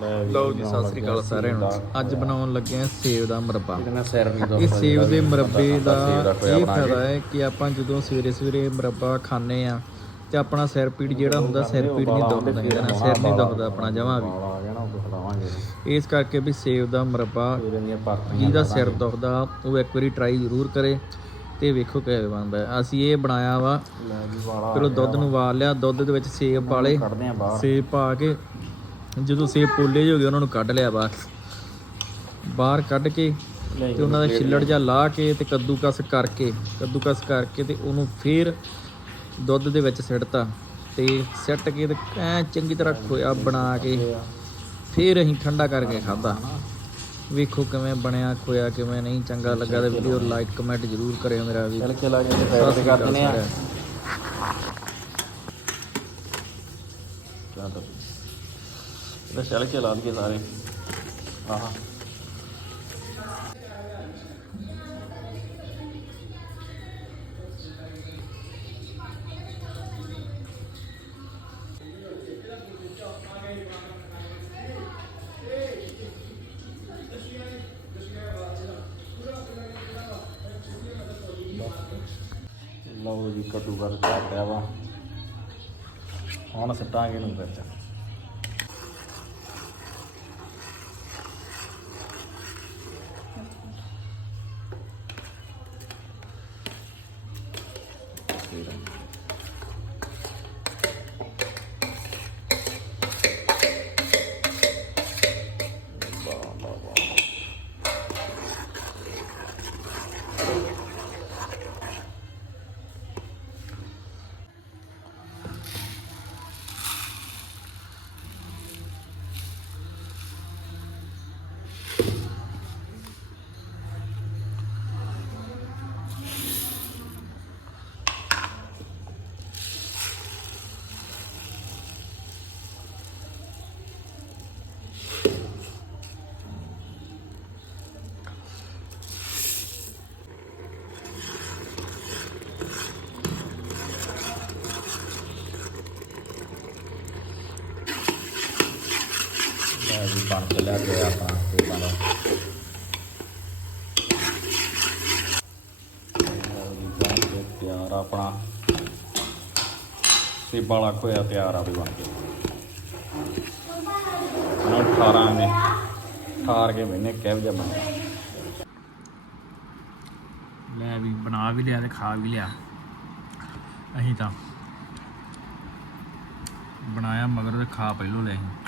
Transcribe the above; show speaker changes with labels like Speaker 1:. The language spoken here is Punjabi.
Speaker 1: ਲਓ ਜੀ ਸਤਿ ਸ੍ਰੀ ਅਕਾਲ ਸਾਰਿਆਂ ਨੂੰ। ਅੱਜ ਬਣਾਉਣ ਲੱਗੇ ਆ ਸੇਬ ਦਾ ਮੁਰੱਬਾ। ਇਹ ਸੇਬ ਦੇ ਮੁਰੱਬੇ ਦਾ ਇਹ। ਫਾਇਦਾ ਹੈ ਕਿ ਆਪਾਂ ਜਦੋਂ ਸਵੇਰੇ ਸਵੇਰੇ ਮੁਰੱਬਾ ਖਾਂਦੇ ਆ ਤੇ ਆਪਣਾ ਸਿਰ ਪੀੜ ਜਿਹੜਾ ਹੁੰਦਾ ਸਿਰ ਪੀੜ ਨਹੀਂ ਦੁਖਦਾ ਇਹਦੇ ਨਾਲ ਸਿਰ ਨਹੀਂ ਦੁਖਦਾ ਆਪਣਾ ਜਮਾਂ ਵੀ। ਇਸ ਕਰਕੇ ਵੀ ਸੇਬ ਦਾ ਮੁਰੱਬਾ ਜਿਹਦਾ ਸਿਰ ਦੁਖਦਾ ਉਹ ਇੱਕ ਵਾਰੀ ਟਰਾਈ ਜ਼ਰੂਰ ਕਰੇ ਤੇ ਵੇਖੋ ਕਿਵੇਂ ਬਣਦਾ। ਅਸੀਂ ਇਹ ਬਣਾਇਆ ਵਾ
Speaker 2: ਲੈ ਜੀ ਵਾਲਾ
Speaker 1: ਚਲੋ ਦੁੱਧ ਨੂੰ ਉਬਾਲ ਲਿਆ ਦੁੱਧ ਦੇ ਵਿੱਚ ਸੇਬ ਪਾਲੇ ਸੇਬ ਪਾ ਕੇ ਜਦੋਂ ਸੇਬ ਪੋਲੇ ਜਿਹੇ ਹੋ ਗਏ ਉਹਨਾਂ ਨੂੰ ਕੱਢ ਲਿਆ ਬਾਹਰ। ਬਾਹਰ ਕੱਢ ਕੇ ਤੇ ਉਹਨਾਂ ਦਾ ਛਿੱਲੜ ਜਿਹਾ ਲਾ ਕੇ ਤੇ ਕੱਦੂਕਸ ਕਰਕੇ ਕੱਦੂਕਸ ਕਰਕੇ ਤੇ ਉਹਨੂੰ ਫੇਰ ਦੁੱਧ ਦੇ ਵਿੱਚ ਸਿੱਟਤਾ ਤੇ ਸਿੱਟ ਕੇ ਤੇ ਐ ਚੰਗੀ ਤਰ੍ਹਾਂ ਖੋਇਆ ਬਣਾ ਕੇ। ਫੇਰ ਅਸੀਂ ਠੰਡਾ ਕਰਕੇ ਖਾਦਾ ਵੇਖੋ ਕਿਵੇਂ ਬਣਿਆ ਖੋਇਆ ਕਿਵੇਂ ਨਹੀਂ ਚੰਗਾ ਲੱਗਾ ਤੇ ਵੀਡੀਓ ਲਾਈਕ ਕਮੈਂਟ ਜ਼ਰੂਰ ਕਰਿਓ ਮੇਰਾ ਵੀ
Speaker 2: ਚਲ ਕੇ ਲਾ ਕੇ ਫੈਰ ਤੇ ਕਰ ਦਿੰਦੇ ਆ ਚੱਲ। ਇਹਦਾ ਚੱਲ ਕੇ ਲਾ ਦਈਏ ਸਾਰੇ। ਆਹ। ਲਓ ਜੀ ਕੱਦੂ ਕਰ ਪਿਆ ਵਾ। ਹੁਣ ਸਿੱਟਾਂਗੇ ਇਹਨੂੰ ਵਿੱਚ। Mira. ਲੈ ਜੀ ਬਣ ਕੇ ਲੈ ਕੇ ਆਪਣਾ ਸੇਬਾਂ ਦਾ ਲਓ ਜੀ ਤਿਆਰ ਆਪਣਾ। ਸੇਬਾਂ ਵਾਲਾ ਖੋਇਆ ਤਿਆਰ ਆ ਵੀ ਬਣ ਕੇ ਹੁਣ 18 ਨੇ। ਠਾਰ ਕੇ ਮੈਨੇ ਕਿਹੋ ਜਿਹਾ ਬਣਿਆ
Speaker 1: ਲੈ ਵੀ ਬਣਾ ਵੀ ਲਿਆ ਤੇ ਖਾ ਵੀ ਲਿਆ। ਅਸੀਂ ਤਾਂ ਬਣਾਇਆ ਮਗਰ ਖਾ ਪਹਿਲੋਂ ਲਿਆ ਅਸੀਂ